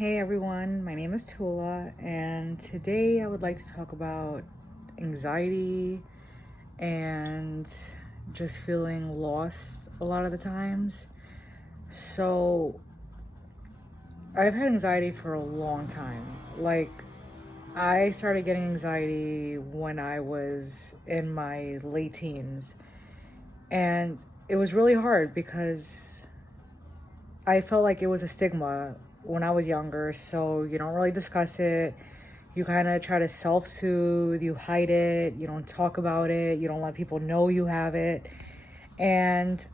Hey everyone, my name is Tula, and today I would like to talk about anxiety and just feeling lost a lot of the times. So, I've had anxiety for a long time. I started getting anxiety when I was in my late teens, and it was really hard because I felt like it was a stigma when I was younger, so you don't really discuss it. You kind of try to self soothe, you hide it, you don't talk about it, you don't let people know you have it. And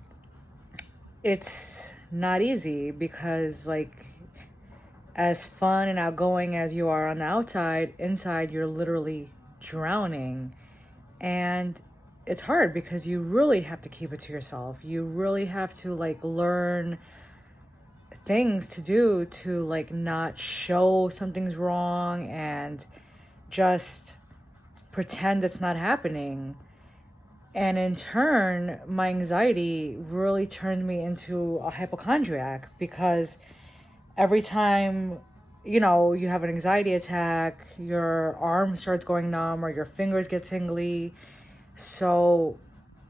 it's not easy because, as fun and outgoing as you are on the outside, inside you're literally drowning. And it's hard because you really have to keep it to yourself. You really have to learn things to do to not show something's wrong and just pretend it's not happening. And in turn, my anxiety really turned me into a hypochondriac because every time you have an anxiety attack, your arm starts going numb or your fingers get tingly. So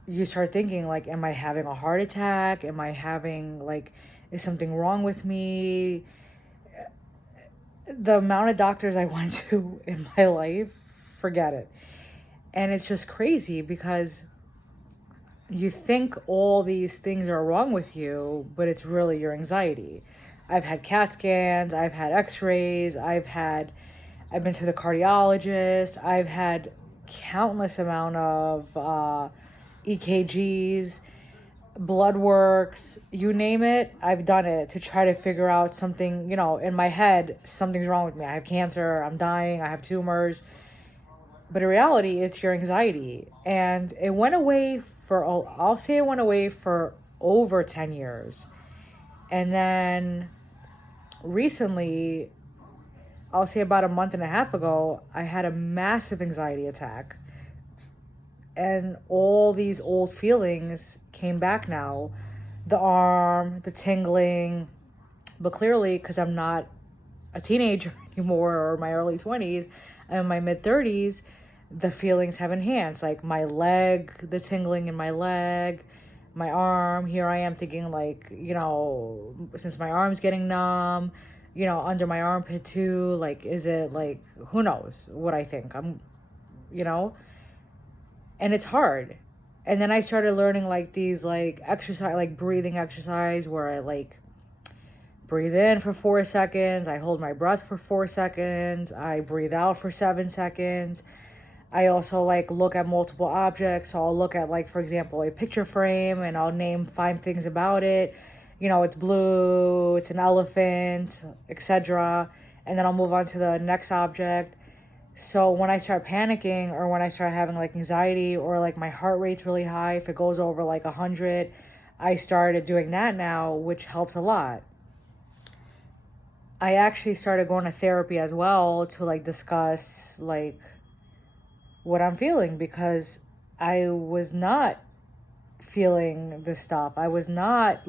you start thinking, am I having a heart attack? Am I having is something wrong with me? The amount of doctors I went to in my life, forget it. And it's just crazy because you think all these things are wrong with you, but it's really your anxiety. I've had CAT scans, I've had x-rays, I've been to the cardiologist, I've had countless amount of EKGs, blood works, you name it, I've done it to try to figure out something, in my head, something's wrong with me. I have cancer, I'm dying, I have tumors. But in reality, it's your anxiety. And it went away I'll say it went away for over 10 years. And then recently, I'll say about a month and a half ago, I had a massive anxiety attack. And all these old feelings came back now. The arm, the tingling. But clearly, because I'm not a teenager anymore or my early 20s, I'm in my mid 30s, the feelings have enhanced. Like my leg, the tingling in my leg, my arm. Here I am thinking since my arm's getting numb, under my armpit too, is it who knows what I think? you know, and it's hard. And then I started learning these exercise, breathing exercise where I breathe in for 4 seconds, I hold my breath for 4 seconds, I breathe out for 7 seconds. I also look at multiple objects. So I'll look at for example, a picture frame and I'll name 5 things about it. It's blue, it's an elephant, etc. And then I'll move on to the next object. So when I start panicking or when I start having anxiety or my heart rate's really high, if it goes over 100, I started doing that now, which helps a lot. I actually started going to therapy as well to discuss what I'm feeling because I was not feeling this stuff. I was not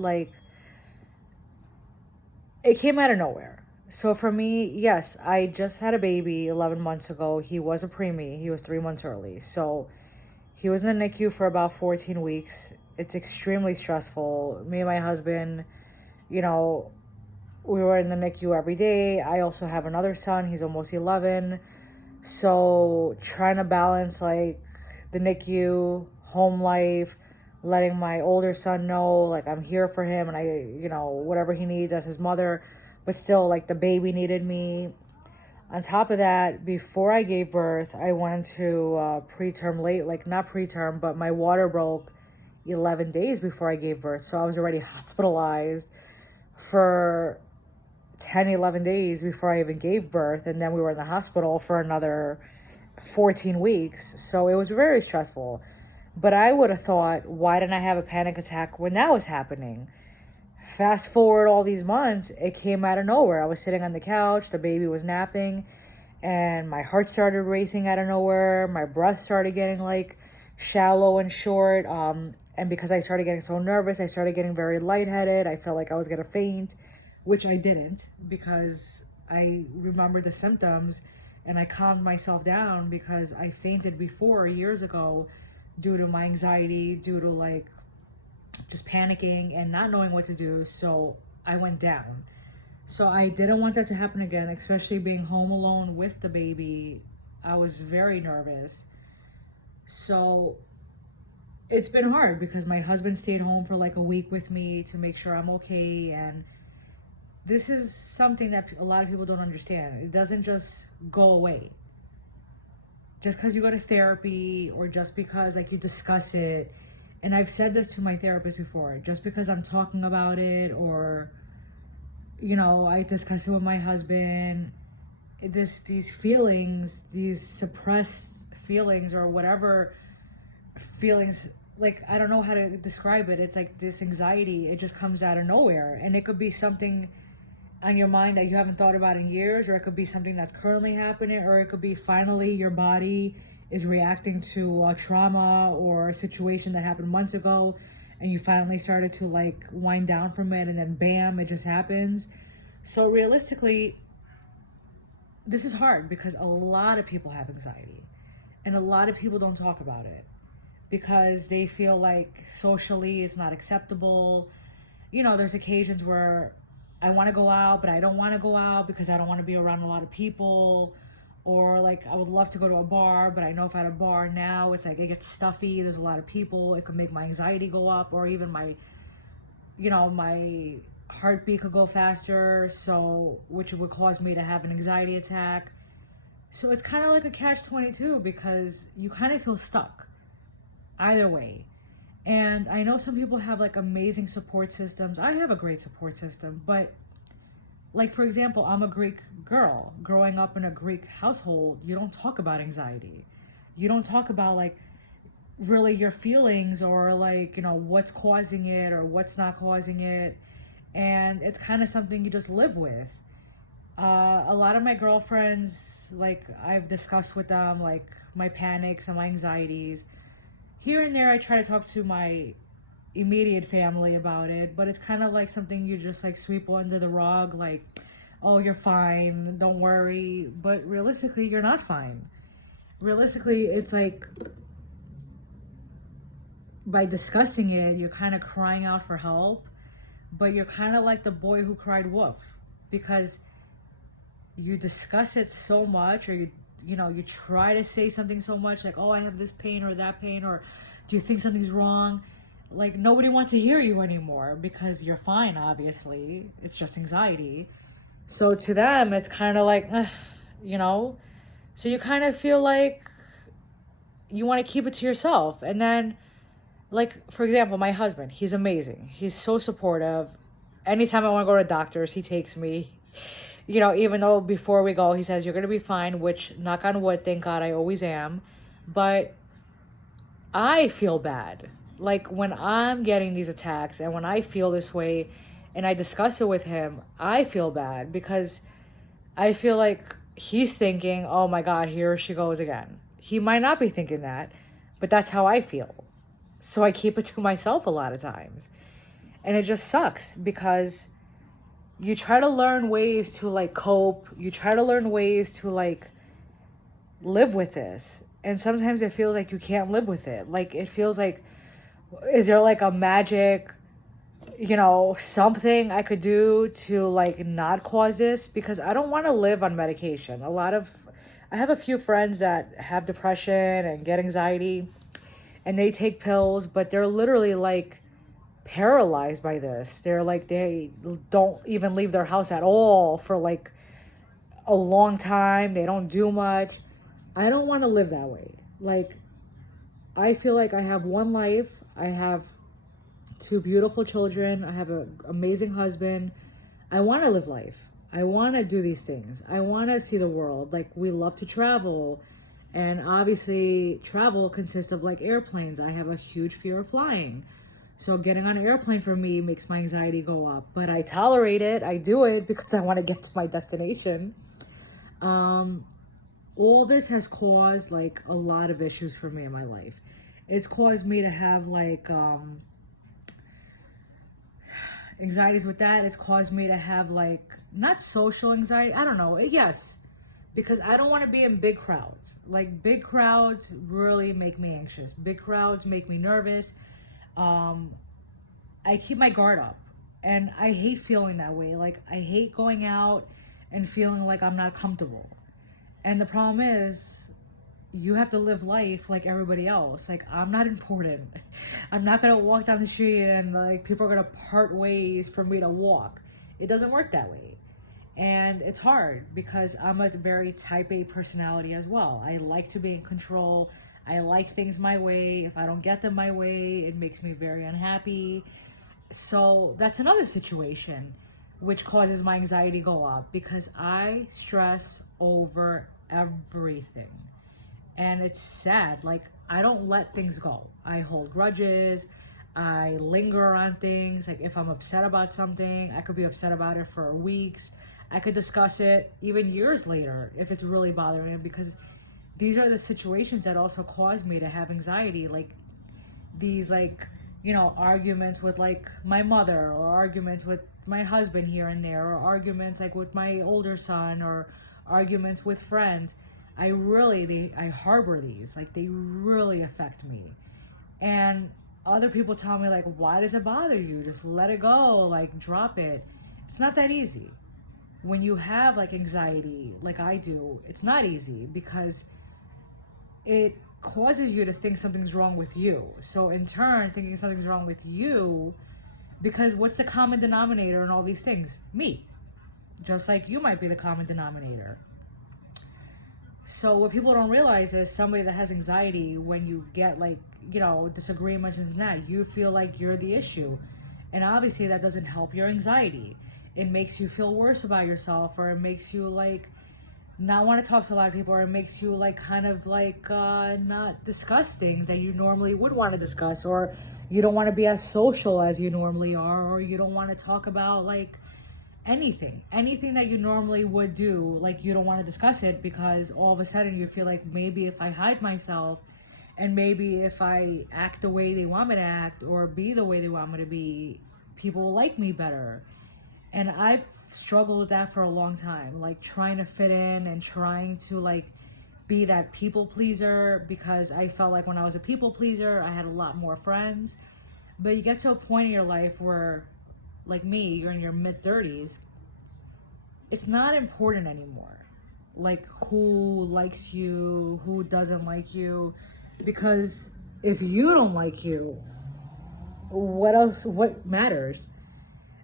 it came out of nowhere. So for me, yes, I just had a baby 11 months ago. He was a preemie. He was 3 months early. So he was in the NICU for about 14 weeks. It's extremely stressful. Me and my husband, we were in the NICU every day. I also have another son. He's almost 11. So trying to balance the NICU, home life, letting my older son know I'm here for him and I, whatever he needs as his mother, but still the baby needed me. On top of that, before I gave birth, I went into preterm late, not preterm, but my water broke 11 days before I gave birth. So I was already hospitalized for 10, 11 days before I even gave birth. And then we were in the hospital for another 14 weeks. So it was very stressful. But I would have thought, why didn't I have a panic attack when that was happening? Fast forward all these months, it came out of nowhere. I was sitting on the couch, the baby was napping, and my heart started racing out of nowhere. My breath started getting shallow and short. And because I started getting so nervous, I started getting very lightheaded. I felt like I was going to faint, which I didn't because I remember the symptoms and I calmed myself down because I fainted before years ago due to my anxiety, due to like just panicking and not knowing what to do. So I went down. So I didn't want that to happen again, especially being home alone with the baby. I was very nervous. So it's been hard because my husband stayed home for like a week with me to make sure I'm okay. And this is something that a lot of people don't understand. It doesn't just go away. Just because you go to therapy or just because like you discuss it. And I've said this to my therapist before, just because I'm talking about it or, I discuss it with my husband, these feelings, these suppressed feelings or whatever feelings, like, I don't know how to describe it. It's like this anxiety, it just comes out of nowhere. And it could be something on your mind that you haven't thought about in years, or it could be something that's currently happening, or it could be finally your body is reacting to a trauma or a situation that happened months ago and you finally started to like wind down from it, and then bam, it just happens. So realistically, this is hard because a lot of people have anxiety and a lot of people don't talk about it because they feel like socially it's not acceptable. There's occasions where I want to go out, but I don't want to go out because I don't want to be around a lot of people. Or like, I would love to go to a bar, but I know if at a bar now, it's like it gets stuffy. There's a lot of people. It could make my anxiety go up, or even my heartbeat could go faster. So, which would cause me to have an anxiety attack. So it's kind of like a catch-22 because you kind of feel stuck either way. And I know some people have like amazing support systems. I have a great support system, but like, for example, I'm a Greek girl growing up in a Greek household. You don't talk about anxiety. You don't talk about like really your feelings or like, what's causing it or what's not causing it. And it's kind of something you just live with. A lot of my girlfriends, like I've discussed with them, like my panics and my anxieties. Here and there, I try to talk to my immediate family about it, but it's kind of like something you just like sweep under the rug, like, oh, you're fine, don't worry. But realistically, you're not fine. Realistically, it's like by discussing it, you're kind of crying out for help, but you're kind of like the boy who cried wolf because you discuss it so much, or you try to say something so much like, oh, I have this pain or that pain, or do you think something's wrong? Like, nobody wants to hear you anymore because you're fine, obviously. It's just anxiety. So to them, it's kind of like, so you kind of feel like you want to keep it to yourself. And then, like, for example, my husband, he's amazing. He's so supportive. Anytime I want to go to doctors, he takes me. Even though before we go, he says, you're going to be fine, which, knock on wood, thank God I always am. But I feel bad. Like, when I'm getting these attacks and when I feel this way and I discuss it with him, I feel bad because I feel like he's thinking, oh my God, here she goes again. He might not be thinking that, but that's how I feel. So I keep it to myself a lot of times. And it just sucks because you try to learn ways to like cope. You try to learn ways to like live with this. And sometimes it feels like you can't live with it. Like, it feels like, is there like a magic, something I could do to like not cause this? Because I don't want to live on medication. I have a few friends that have depression and get anxiety and they take pills, but they're literally like paralyzed by this. They're like, they don't even leave their house at all for like a long time. They don't do much. I don't want to live that way. Like, I feel like I have one life. I have 2 beautiful children. I have an amazing husband. I want to live life. I want to do these things. I want to see the world. Like, we love to travel. And obviously, travel consists of like airplanes. I have a huge fear of flying. So getting on an airplane for me makes my anxiety go up. But I tolerate it. I do it because I want to get to my destination. All this has caused like a lot of issues for me in my life. It's caused me to have like anxieties with that. It's caused me to have like, not social anxiety, I don't know. Yes, because I don't want to be in big crowds. Like big crowds really make me anxious. Big crowds make me nervous. I keep my guard up, and I hate feeling that way. Like I hate going out and feeling like I'm not comfortable. And the problem is, you have to live life like everybody else. Like I'm not important. I'm not gonna walk down the street and like people are gonna part ways for me to walk. It doesn't work that way. And it's hard because I'm a very type A personality as well. I like to be in control. I like things my way. If I don't get them my way, it makes me very unhappy. So that's another situation which causes my anxiety go up because I stress over everything. And it's sad. Like, I don't let things go. I hold grudges. I linger on things. Like, if I'm upset about something, I could be upset about it for weeks. I could discuss it even years later if it's really bothering me, because these are the situations that also cause me to have anxiety. Like, these, like, you know, arguments with, like, my mother, or arguments with my husband here and there, or arguments, like, with my older son, or arguments with friends. I harbor these. Like, they really affect me. And other people tell me, like, why does it bother you? Just let it go. Like, drop it. It's not that easy. When you have, like, anxiety, like I do, it's not easy because it causes you to think something's wrong with you. So, in turn, thinking something's wrong with you, because what's the common denominator in all these things? Me. Just like you might be the common denominator. So what people don't realize is somebody that has anxiety, when you get, like, you know, disagreements and that, you feel like you're the issue. And obviously that doesn't help your anxiety. It makes you feel worse about yourself, or it makes you, like, not want to talk to a lot of people, or it makes you, like, kind of like not discuss things that you normally would want to discuss, or you don't want to be as social as you normally are, or you don't want to talk about, like, anything that you normally would do. Like, you don't want to discuss it because all of a sudden you feel like, maybe if I hide myself, and maybe if I act the way they want me to act, or be the way they want me to be, people will like me better. And I've struggled with that for a long time, like trying to fit in and trying to, like, be that people pleaser, because I felt like when I was a people pleaser, I had a lot more friends. But you get to a point in your life where, like me, you're in your mid-30s, it's not important anymore, like, who likes you, who doesn't like you, because if you don't like you, what matters?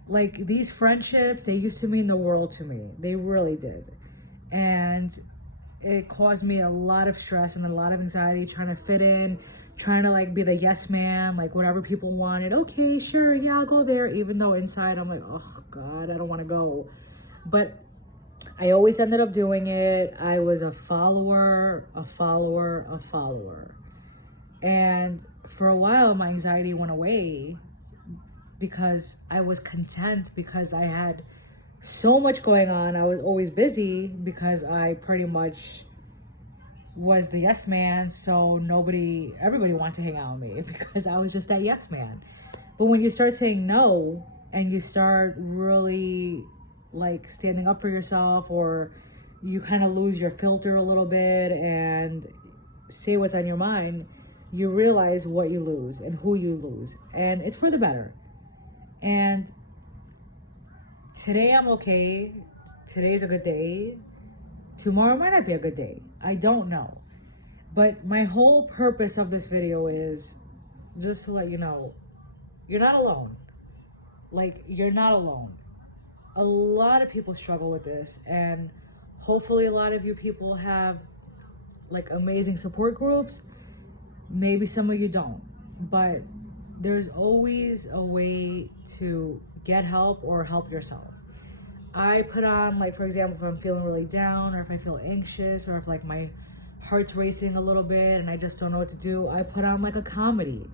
Like, these friendships, they used to mean the world to me. They really did. And it caused me a lot of stress and a lot of anxiety trying to fit in, trying to, like, be the yes man, like, whatever people wanted. Okay, sure, yeah, I'll go there. Even though inside I'm like, oh God, I don't want to go. But I always ended up doing it. I was a follower. And for a while, my anxiety went away because I was content, because I had so much going on. I was always busy because I pretty much was the yes man. So everybody wanted to hang out with me because I was just that yes man. But when you start saying no, and you start really, like, standing up for yourself, or you kind of lose your filter a little bit and say what's on your mind, you realize what you lose and who you lose. And it's for the better. And today I'm okay. Today's a good day. Tomorrow might not be a good day. I don't know. But my whole purpose of this video is just to let you know, you're not alone. Like, you're not alone. A lot of people struggle with this, and hopefully a lot of you people have, like, amazing support groups. Maybe some of you don't, but there's always a way to get help or help yourself. I put on, like, for example, if I'm feeling really down, or if I feel anxious, or if, like, my heart's racing a little bit and I just don't know what to do, I put on, like, a comedy,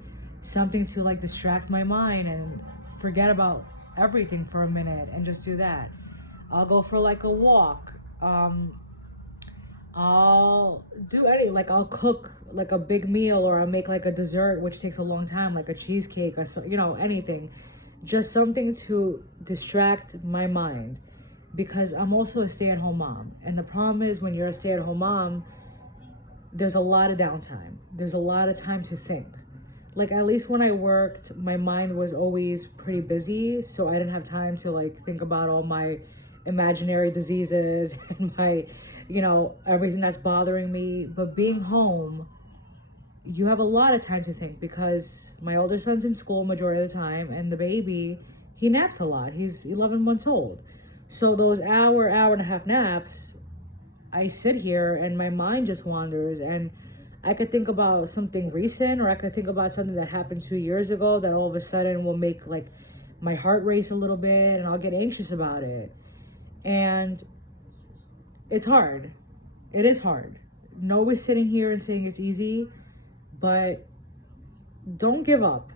something to, like, distract my mind and forget about everything for a minute and just do that. I'll go for, like, a walk. I'll do like, I'll cook, like, a big meal, or I'll make, like, a dessert, which takes a long time, like a cheesecake, or so, you know, anything. just something to distract my mind, because I'm also a stay-at-home mom. And the problem is, when you're a stay-at-home mom, there's a lot of downtime. There's a lot of time to think. Like, at least when I worked, my mind was always pretty busy, so I didn't have time to like think about all my imaginary diseases and my, everything that's bothering me. But being home, you have a lot of time to think, because my older son's in school majority of the time, and the baby, he naps a lot. He's 11 months old. So those hour and a half naps, I sit here and my mind just wanders, and I could think about something recent, or I could think about something that happened 2 years ago that all of a sudden will make like my heart race a little bit, and I'll get anxious about it. And it's hard. It is hard. Nobody's sitting here and saying it's easy, but don't give up.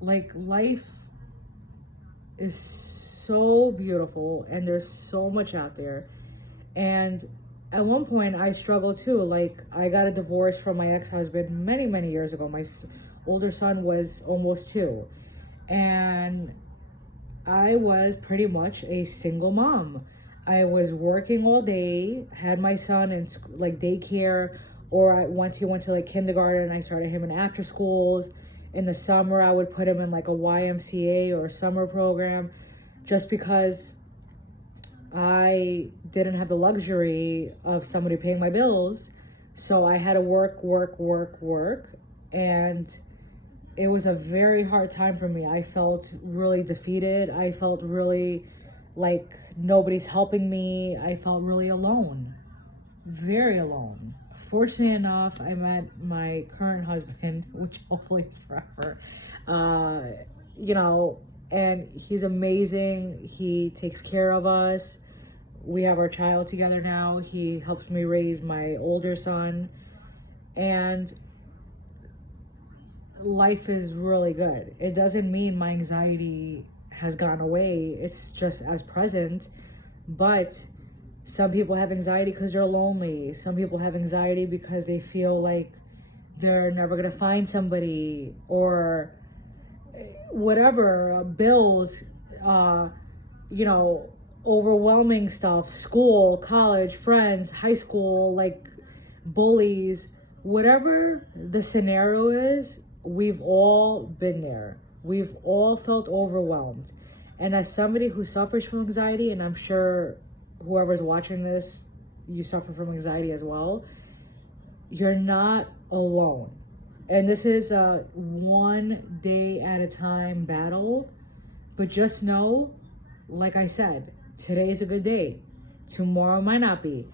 Like, life is so beautiful, and there's so much out there. And at one point I struggled too. Like, I got a divorce from my ex-husband many, many years ago. My older son was almost 2. And I was pretty much a single mom. I was working all day, had my son in like daycare, or once he went to like kindergarten, I started him in after schools. In the summer, I would put him in like a YMCA or a summer program, just because I didn't have the luxury of somebody paying my bills. So I had to work. And it was a very hard time for me. I felt really defeated. I felt really like nobody's helping me. I felt really alone, very alone. Fortunately enough, I met my current husband, which hopefully is forever, and he's amazing. He takes care of us. We have our child together now. He helps me raise my older son, and life is really good. It doesn't mean my anxiety has gone away. It's just as present. But some people have anxiety because they're lonely. Some people have anxiety because they feel like they're never going to find somebody, or whatever, bills, overwhelming stuff, school, college, friends, high school, like bullies, whatever the scenario is, we've all been there. We've all felt overwhelmed. And as somebody who suffers from anxiety, and I'm sure whoever's watching this, you suffer from anxiety as well, you're not alone. And this is a one day at a time battle. But just know, like I said, today's a good day. Tomorrow might not be.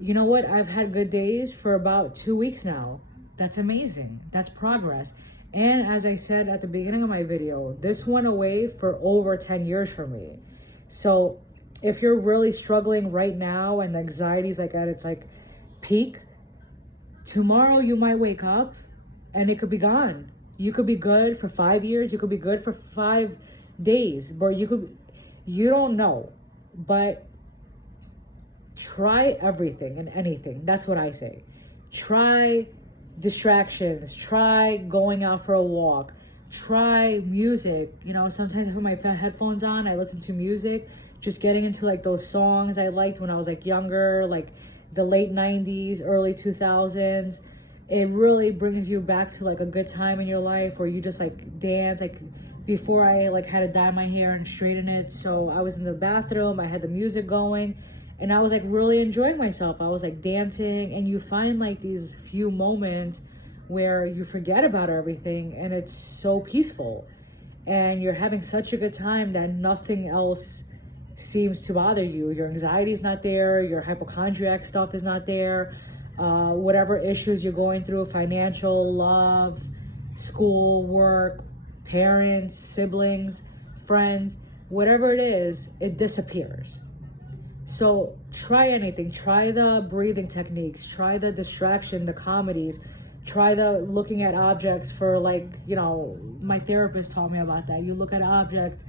You know what? I've had good days for about 2 weeks now. That's amazing. That's progress. And as I said at the beginning of my video, this went away for over 10 years for me. So if you're really struggling right now and the anxiety is like at its like peak, tomorrow you might wake up and it could be gone. You could be good for 5 years. You could be good for 5 days, but you don't know. But try everything and anything. That's what I say. Try distractions. Try going out for a walk. Try music. Sometimes I put my headphones on. I listen to music. Just getting into like those songs I liked when I was like younger, like the late 90s, early 2000s. It really brings you back to like a good time in your life where you just like dance. Like before, I like had to dye my hair and straighten it. So I was in the bathroom. I had the music going. And I was like really enjoying myself. I was like dancing, and you find like these few moments where you forget about everything, and it's so peaceful. And you're having such a good time that nothing else seems to bother you. Your anxiety is not there. Your hypochondriac stuff is not there. Whatever issues you're going through, financial, love, school, work, parents, siblings, friends, whatever it is, it disappears. So try anything. Try the breathing techniques. Try the distraction, the comedies. Try the looking at objects for like, my therapist taught me about that. You look at an object.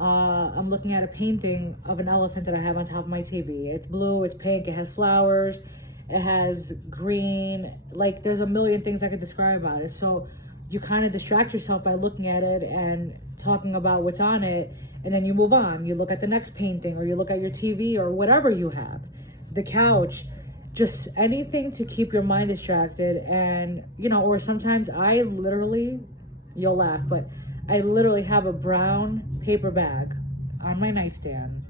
I'm looking at a painting of an elephant that I have on top of my TV. It's blue, it's pink, it has flowers, it has green. Like, there's a million things I could describe about it. So you kind of distract yourself by looking at it and talking about what's on it, and then you move on. You look at the next painting, or you look at your TV, or whatever you have, the couch, just anything to keep your mind distracted. And, or sometimes I literally, you'll laugh, but I literally have a brown paper bag on my nightstand.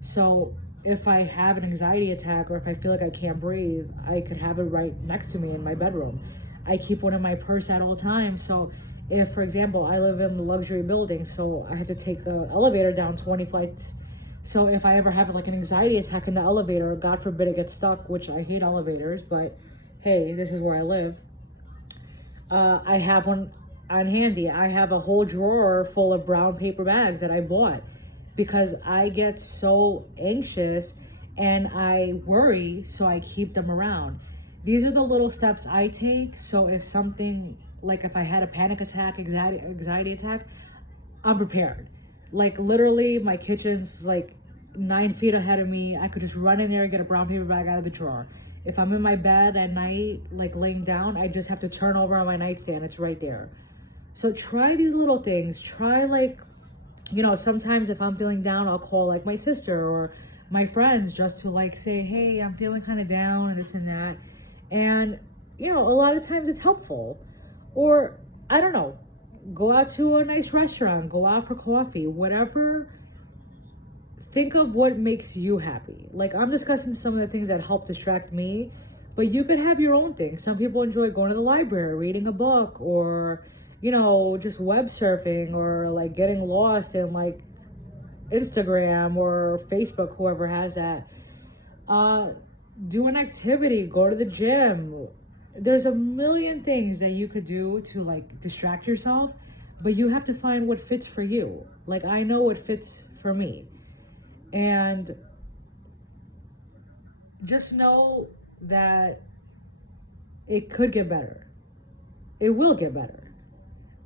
So if I have an anxiety attack, or if I feel like I can't breathe, I could have it right next to me in my bedroom. I keep one in my purse at all times. So if, for example, I live in a luxury building, so I have to take an elevator down 20 flights. So if I ever have like an anxiety attack in the elevator, God forbid it gets stuck, which I hate elevators, but hey, this is where I live. I have one on handy. I have a whole drawer full of brown paper bags that I bought because I get so anxious and I worry, so I keep them around. These are the little steps I take. So if something, like if I had a panic attack, anxiety attack, I'm prepared. Like literally my kitchen's like 9 feet ahead of me. I could just run in there and get a brown paper bag out of the drawer. If I'm in my bed at night, like laying down, I just have to turn over on my nightstand. It's right there. So try these little things. Try like, sometimes if I'm feeling down, I'll call like my sister or my friends just to like say, hey, I'm feeling kind of down and this and that. And, a lot of times it's helpful. Or, I don't know, go out to a nice restaurant, go out for coffee, whatever. Think of what makes you happy. Like I'm discussing some of the things that help distract me, but you could have your own thing. Some people enjoy going to the library, reading a book, or, just web surfing, or like getting lost in like Instagram or Facebook, whoever has that. Do an activity, go to the gym. There's a million things that you could do to like distract yourself, but you have to find what fits for you. Like I know what fits for me. And just know that it could get better. It will get better.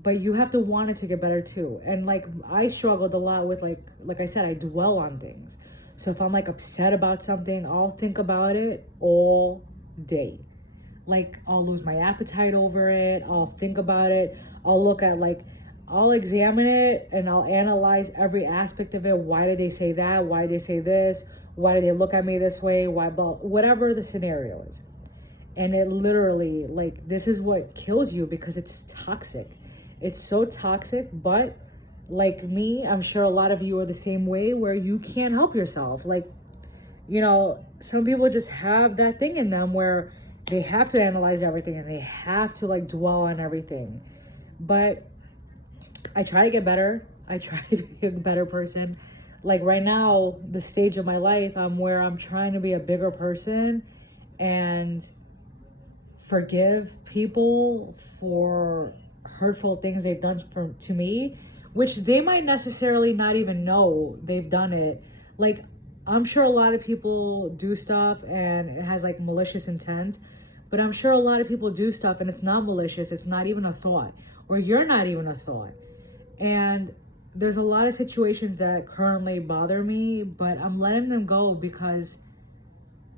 But you have to want it to get better too. And like I struggled a lot with like I said, I dwell on things. So if I'm like upset about something, I'll think about it all day. Like I'll lose my appetite over it. I'll think about it. I'll examine it and I'll analyze every aspect of it. Why did they say that? Why did they say this? Why did they look at me this way? Whatever the scenario is. And it literally, like, this is what kills you because it's toxic. It's so toxic, but like me, I'm sure a lot of you are the same way where you can't help yourself. Like, some people just have that thing in them where they have to analyze everything and they have to like dwell on everything. But I try to get better. I try to be a better person. Like right now, the stage of my life, I'm where I'm trying to be a bigger person and forgive people for hurtful things they've done to me, which they might necessarily not even know they've done it. Like, I'm sure a lot of people do stuff and it has like malicious intent, but I'm sure a lot of people do stuff and it's not malicious. It's not even a thought, or you're not even a thought. And there's a lot of situations that currently bother me, but I'm letting them go because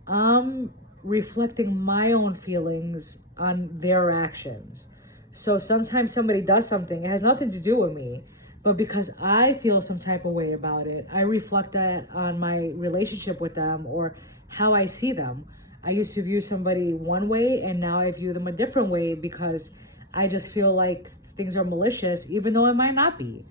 I'm reflecting my own feelings on their actions. So sometimes somebody does something, it has nothing to do with me, but because I feel some type of way about it, I reflect that on my relationship with them or how I see them. I used to view somebody one way and now I view them a different way because I just feel like things are malicious, even though it might not be.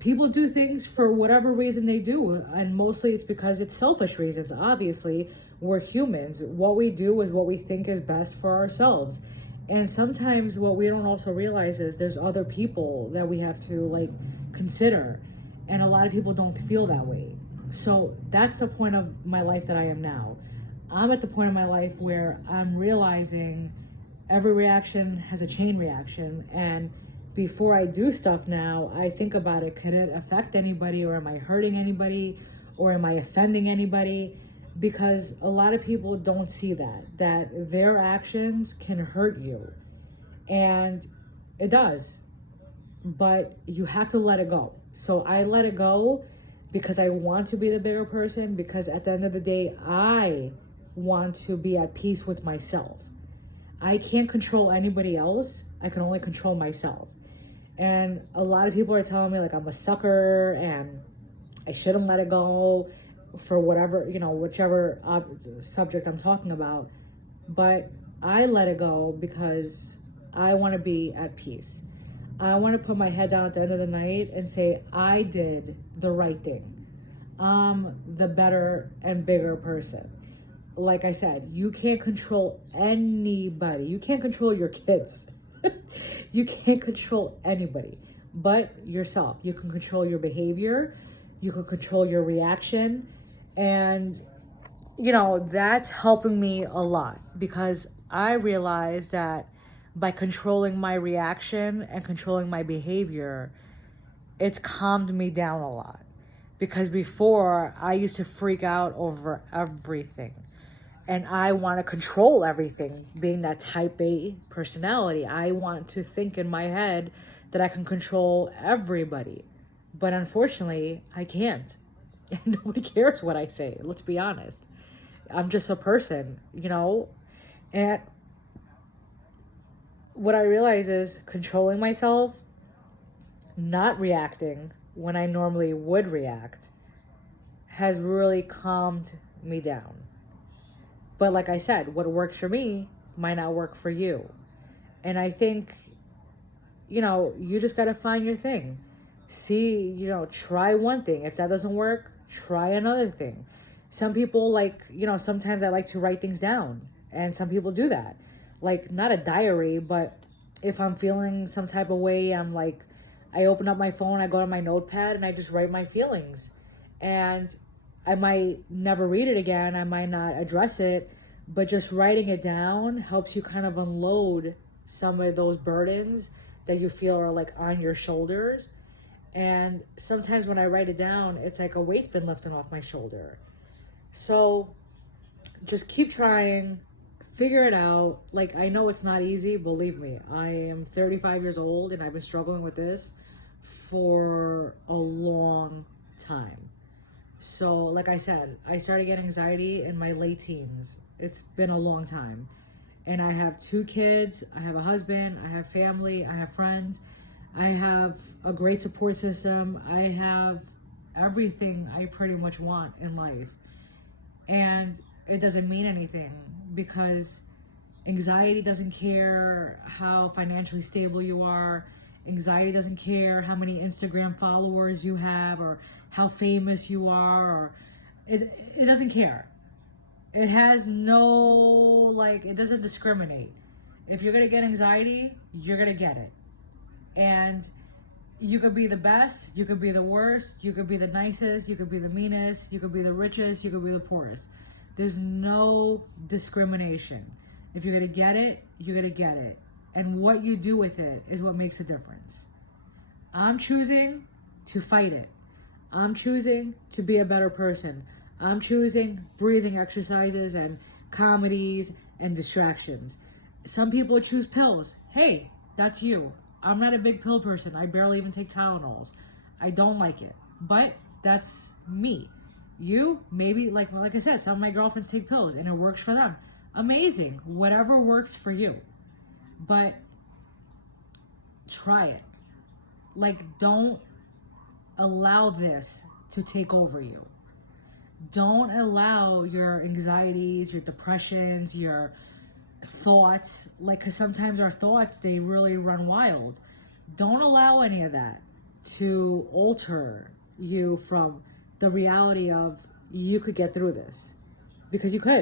People do things for whatever reason they do, and mostly it's because it's selfish reasons. Obviously, we're humans. What we do is what we think is best for ourselves. And sometimes what we don't also realize is there's other people that we have to like consider. And a lot of people don't feel that way. So that's the point of my life that I am now. I'm at the point of my life where I'm realizing every reaction has a chain reaction. And before I do stuff now, I think about it. Could it affect anybody, or am I hurting anybody, or am I offending anybody? Because a lot of people don't see that their actions can hurt you. And it does. But you have to let it go. So I let it go because I want to be the bigger person, because at the end of the day, I want to be at peace with myself. I can't control anybody else. I can only control myself. And a lot of people are telling me like I'm a sucker and I shouldn't let it go for whatever, whichever subject I'm talking about. But I let it go because I want to be at peace. I want to put my head down at the end of the night and say, I did the right thing. I'm the better and bigger person. Like I said, you can't control anybody. You can't control your kids. You can't control anybody but yourself. You can control your behavior. You can control your reaction. And, that's helping me a lot because I realize that by controlling my reaction and controlling my behavior, it's calmed me down a lot. Because before, I used to freak out over everything. And I want to control everything. Being that type A personality, I want to think in my head that I can control everybody. But unfortunately, I can't. And nobody cares what I say, let's be honest. I'm just a person, And what I realize is controlling myself, not reacting when I normally would react, has really calmed me down. But like I said, what works for me might not work for you. And I think, you just got to find your thing. See, try one thing. If that doesn't work, try another thing. Some people sometimes I like to write things down. And some people do that. Like, not a diary, but if I'm feeling some type of way, I open up my phone, I go to my notepad, and I just write my feelings. And I might never read it again. I might not address it, but just writing it down helps you kind of unload some of those burdens that you feel are like on your shoulders. And sometimes when I write it down, it's like a weight's been lifted off my shoulder. So just keep trying, figure it out. Like, I know it's not easy, believe me. I am 35 years old and I've been struggling with this for a long time. So, like I said, I started getting anxiety in my late teens. It's been a long time. And I have 2 kids, I have a husband, I have family, I have friends, I have a great support system, I have everything I pretty much want in life. And it doesn't mean anything because anxiety doesn't care how financially stable you are. Anxiety doesn't care how many Instagram followers you have or how famous you are, or it doesn't care. It has no, it doesn't discriminate. If you're going to get anxiety, you're going to get it. And you could be the best, you could be the worst, you could be the nicest, you could be the meanest, you could be the richest, you could be the poorest. There's no discrimination. If you're going to get it, you're going to get it. And what you do with it is what makes a difference. I'm choosing to fight it. I'm choosing to be a better person. I'm choosing breathing exercises and comedies and distractions. Some people choose pills. Hey, that's you. I'm not a big pill person. I barely even take Tylenols. I don't like it. But that's me. You, maybe, like I said, some of my girlfriends take pills and it works for them. Amazing. Whatever works for you. But try it. Don't allow this to take over you. Don't allow your anxieties, your depressions, your thoughts, because sometimes our thoughts, they really run wild. Don't allow any of that to alter you from the reality of you could get through this, because you could.